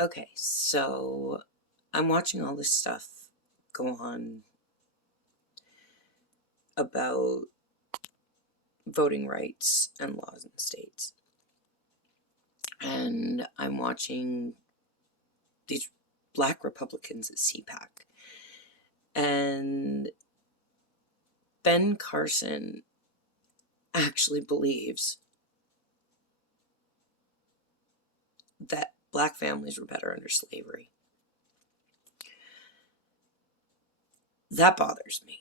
Okay, so I'm watching all this stuff go on about voting rights and laws in states. And I'm watching these black Republicans at CPAC. And Ben Carson actually believes that black families were better under slavery. That bothers me.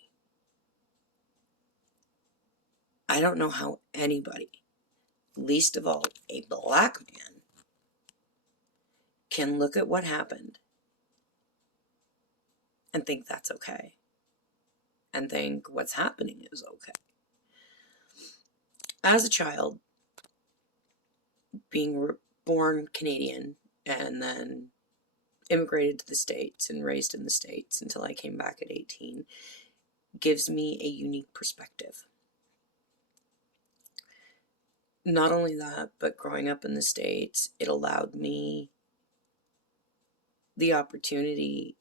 I don't know how anybody, least of all a black man, can look at what happened and think that's okay, and think what's happening is okay. As a child, being born Canadian and then immigrated to the States and raised in the States until I came back at 18, gives me a unique perspective. Not only that, but growing up in the States, it allowed me the opportunity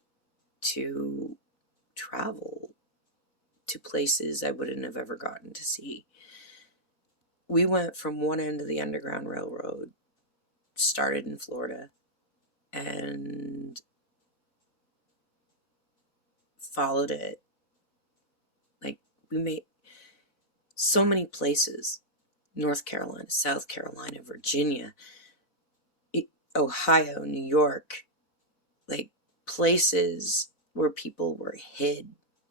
to travel to places I wouldn't have ever gotten to see. We went from one end of the Underground Railroad, started in Florida, and followed it. Like, we made so many places: North Carolina, South Carolina, Virginia, Ohio, New York, like places where people were hid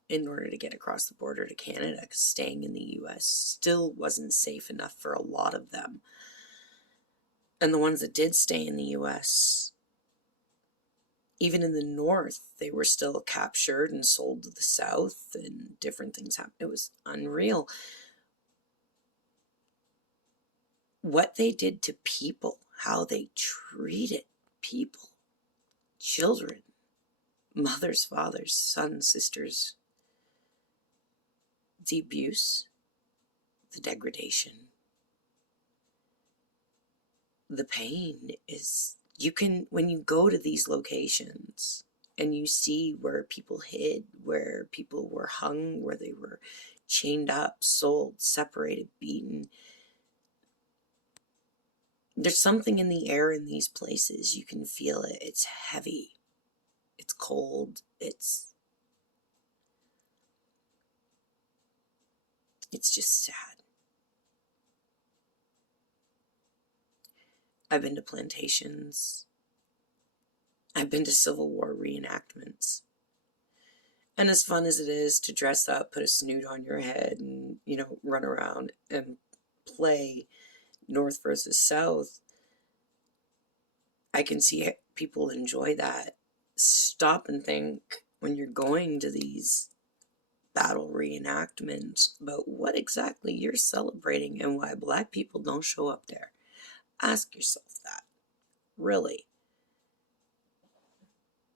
in order to get across the border to Canada, because staying in the US still wasn't safe enough for a lot of them. And the ones that did stay in the US, even in the North, they were still captured and sold to the South, and different things happened. It was unreal what they did to people, how they treated people, children, mothers, fathers, sons, sisters. The abuse, the degradation, the pain is, you can, when you go to these locations and you see where people hid, where people were hung, where they were chained up, sold, separated, beaten. There's something in the air in these places. You can feel it. It's heavy. It's cold. It's just sad. I've been to plantations. I've been to Civil War reenactments. And as fun as it is to dress up, put a snoot on your head, and, run around and play North versus South, I can see people enjoy that. Stop and think, when you're going to these battle reenactments, about what exactly you're celebrating and why black people don't show up there. Ask yourself that. Really.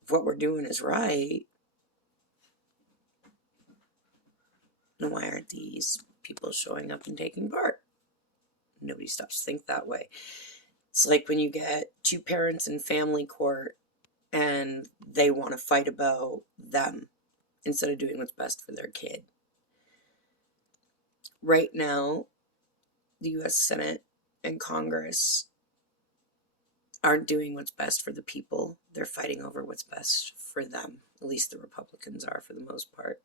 If what we're doing is right, then why aren't these people showing up and taking part? Nobody stops to think that way. It's like when you get two parents in family court and they want to fight about them instead of doing what's best for their kid. Right now, the US Senate and Congress aren't doing what's best for the people. They're fighting over what's best for them. At least the Republicans are, for the most part.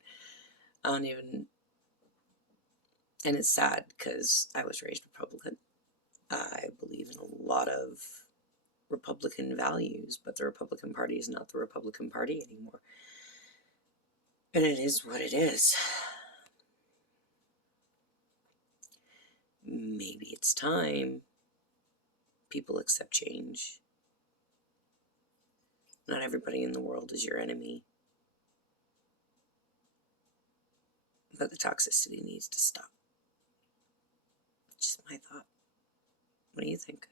And it's sad because I was raised Republican. I believe in a lot of Republican values, but the Republican Party is not the Republican Party anymore. And it is what it is. Maybe it's time people accept change. Not everybody in the world is your enemy. But the toxicity needs to stop. Just my thought. What do you think?